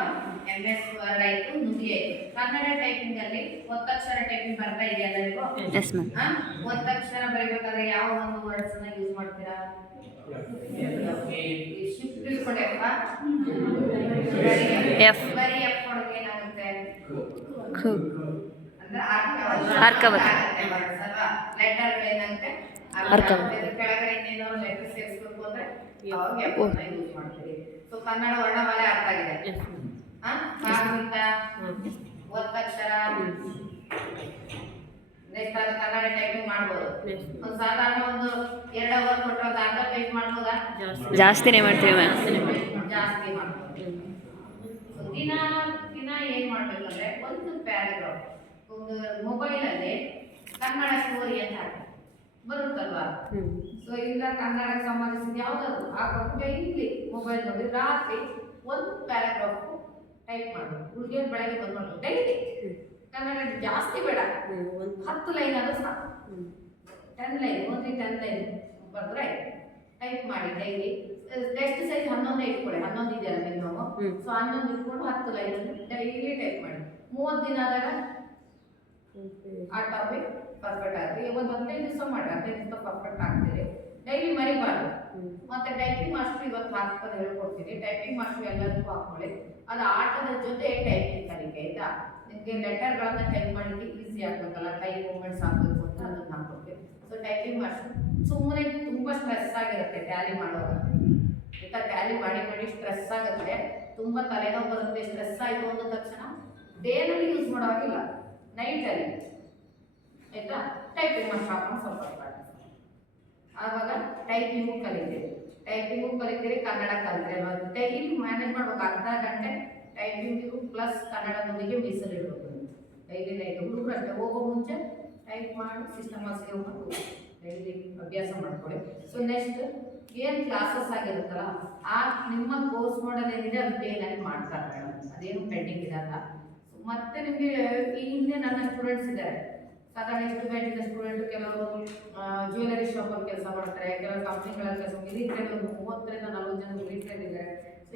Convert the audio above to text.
ಅಲ್ವಾ? MS word ಆಯ್ತು, ನುಡಿ ಆಯ್ತು. ಕನ್ನಡ ಟೈಪಿಂಗ್ ಅಲ್ಲಿ ಒತ್ತಕ್ಷರ ಟೈಪಿಂಗ್ ಬರ್ತಾ ಇದೆಯಲ್ಲ ನೀವು? Yes ma'am. ಒತ್ತಕ್ಷರ ಬರೀಬೇಕಾದ್ರೆ ಯಾವ ಒಂದು ವರ್ಡ್ಸ್ ನ ಯೂಸ್ ಮಾಡ್ತೀರಾ? ಶಿಫ್ಟ್ ಇಟ್ಕೊಂಡೆಪ್ಪ ಎಫ್. ಬರೀ ಎಫ್ ಕೊಡೋಕೆ ಏನಾಗುತ್ತೆ? ಖ. ಅಂದ್ರೆ ಅರ್ಕವತ್. ಲೆಟರ್ ಏನಾಗುತ್ತೆ? ಅರ್ಕವತ್. ಕೆಳಗಡೆ ಇನ್ನೇನೋ ಲೆಟರ್ ಸೇರಿಸಬೇಕು ಅಂದ್ರೆ ಅವಾಗ ಎಫ್ ಅನ್ನ ಯೂಸ್ ಮಾಡ್ತೀವಿ. ಸೊ ಕನ್ನಡ ವರ್ಣಮಾಲೆ ಅರ್ಥ ಆಗಿದೆ. ಕಾಗುಣಿತ, ಒತ್ತಕ್ಷರ, ನೆಕ್ಸ್ಟ್ ಅದು ಕನ್ನಡ ಟೈಪಿಂಗ್ ಮಾಡ್ಬೋದು. ಒಂದು ಸಾಧಾರಣ ಒಂದು 2 ಅವರ್ ಕೊಟ್ಟರೆ ಒಂದು ಅರ್ಧ ಪೇಜ್ ಮಾಡ್ಬೋದಾ? ಜಾಸ್ತಿನೇ ಮಾಡ್ತೀವಿ ಮ್ಯಾಮ್. ಜಾಸ್ತಿ ಮಾಡ್ಬೋದು. ದಿನ ದಿನ ಏನ್ ಮಾಡ್ಬೇಕಂದ್ರೆ ಒಂದು ಪ್ಯಾರಾಗ್ರಾಫ್ ಒಂದು ಮೊಬೈಲಲ್ಲಿ ಕನ್ನಡ ಸ್ಟೋರಿ ಅಂತ ಬರುತ್ತಲ್ವಾ? ಸೊ ಇಲ್ಲ ಕನ್ನಡಕ್ಕೆ ಸಂಬಂಧಿಸಿದ ಯಾವ್ದಾದ್ರು ಹಾಕೊಂಡು ಡೈಲಿ ಮೊಬೈಲ್ ನೋಡಿ ರಾತ್ರಿ ಒಂದು ಪ್ಯಾರಾಗ್ರಾಫ್ ಟೈಪ್ ಮಾಡೋದು. ಹುಡುಗಿಯರು ಬೆಳಗ್ಗೆ ಬಂದು ಮಾಡೋದು ಡೈಲಿ. ಕನ್ನಡ ಜಾಸ್ತಿ ಬೇಡ, 10 ಲೈನ್ ಆದ್ರೂ ಸಾಕು. 10 ಲೈನ್, ಓನ್ಲಿ 10 ಲೈನ್ ಬರೆದ್ರೆ ಟೈಪ್ ಮಾಡಿ ಡೈಲಿ. ಟೆಸ್ಟ್ ಸೈಜ್ 11 ಇಟ್ಕೊಳ್ಳಿ. 11 ಇದೆಯಲ್ಲ ಮಿನಿಮಮ್. ಸೊ 11 ಇಟ್ಕೊಂಡು 10 ಲೈನ್ ಡೈಲಿ ಟೈಪ್ ಮಾಡಿ. 30 ದಿನ ಆದಾಗ ಆ ಟಾಪಿಕ್ ಪರ್ಫೆಕ್ಟ್ ಆಗುತ್ತೆ. ಒಂದು 15 ದಿವಸ ಮಾಡಿ, 15 ದಿವಸ ಪರ್ಫೆಕ್ಟ್ ಆಗ್ತೀರಿ. ಡೈಲಿ ಮರಿಬಾರ್ದು. ಮತ್ತೆ ಟೈಪಿಂಗ್ ಮಾಸ್ಟರ್ ಇವತ್ತು ಹಾಕೋದು ಹೇಳ್ಕೊಡ್ತೀನಿ. ಟೈಪಿಂಗ್ ಮಾಸ್ಟರ್ ಎಲ್ಲದಕ್ಕೂ ಹಾಕೊಳ್ಳಿ. ಅದು ಆಟದ ಜೊತೆ ಟೈಪಿಂಗ್ ಕಲಿಕೆ ಆಯ್ತಾ? ನಿಮಗೆ ಲೆಟರ್ಗಳನ್ನ ಟೈಪ್ ಮಾಡಲಿಕ್ಕೆ ಈಸಿ ಆಗ್ಬೇಕಲ್ಲ, ಕೈ ಮೂವ್ಮೆಂಟ್ಸ್ ಆಗಬೇಕು ಅಂತ ಅದನ್ನ ಹಾಕೊಡ್ತೀವಿ. ಸೊ ಟೈಪಿಂಗ್ ಮಾಸ್ಟರ್ ಸುಮ್ಮನೆ ತುಂಬಾ ಸ್ಟ್ರೆಸ್ ಆಗಿರುತ್ತೆ ಟ್ಯಾಲಿ ಮಾಡುವಾಗ. ಆಯ್ತಾ? ಟ್ಯಾಲಿ ಮಾಡಿ ಮಾಡಿ ಸ್ಟ್ರೆಸ್ ಆಗುತ್ತೆ, ತುಂಬಾ ತಲೆನೋವು ಬರುತ್ತೆ. ಸ್ಟ್ರೆಸ್ ಆಯಿತು ಅಂದ ತಕ್ಷಣ ಡೇನಲ್ಲಿ ಯೂಸ್ ಮಾಡೋವಾಗಿಲ್ಲ, ನೈಟಲ್ಲಿ ಆಯ್ತಾ? ಟೈಪಿಂಗ್ ಮಾಸ್ಟರ್ ಹಾಕೊಂಡು ಸ್ವಲ್ಪ ಆವಾಗ ಟೈಪಿಂಗು ಕಲಿತೀರಿ. ಕನ್ನಡ ಕಲಿತ್ರೆ ಡೈಲಿ ಮ್ಯಾನೇಜ್ ಮಾಡ್ಬೇಕು. ಅರ್ಧ ಗಂಟೆ ಟೈಪಿಂಗಿಗೂ ಪ್ಲಸ್ ಕನ್ನಡ ನುಡಿಗೆ ಮೀಸಲಿಡಬೇಕು. ಡೈಲಿ ನೈಟ್ ಹುಡುಗರು ಅಷ್ಟೇ ಹೋಗೋ ಮುಂಚೆ ಟೈಪ್ ಮಾಡಿ ಸಿಸ್ಟಮ್ ಸೇವ್ ಮಾಡಿ ಡೈಲಿ ಅಭ್ಯಾಸ ಮಾಡ್ಕೊಳ್ಳಿ. ಸೊ ನೆಕ್ಸ್ಟ್ ಏನು ಕ್ಲಾಸಸ್ ಆಗಿರುತ್ತಲ್ಲ, ಆ ನಿಮ್ಮ ಕೋರ್ಸ್ ಮಾಡಲ್ ಏನಿದೆ ಅದು ಡೇನಲ್ಲಿ ಮಾಡ್ತಾರೆ ಮೇಡಮ್. ಅದೇನು ಪೆಂಡಿಂಗ್ ಇರಲ್ಲ. ಮತ್ತೆ ನಿಮಗೆ ಈ ಹಿಂದೆ ನನ್ನ ಸ್ಟೂಡೆಂಟ್ಸ್ ಇದ್ದಾರೆ, ಸಾಧಾರಣ ಎಸ್ಟಿಮೇಟ್ ಸ್ಟೂಡೆಂಟ್. ಕೆಲವರು ಜ್ಯುವೆಲರಿ ಶಾಪಲ್ಲಿ ಕೆಲಸ ಮಾಡ್ತಾರೆ, ಕೆಲವರು ಕಂಪ್ನಿಗಳಲ್ಲಿ ಕೆಲಸ ಮಾಡ್ತಾರೆ. 30 ರಿಂದ 40 ಜನ ಇದ್ದಾರೆ. ಸೊ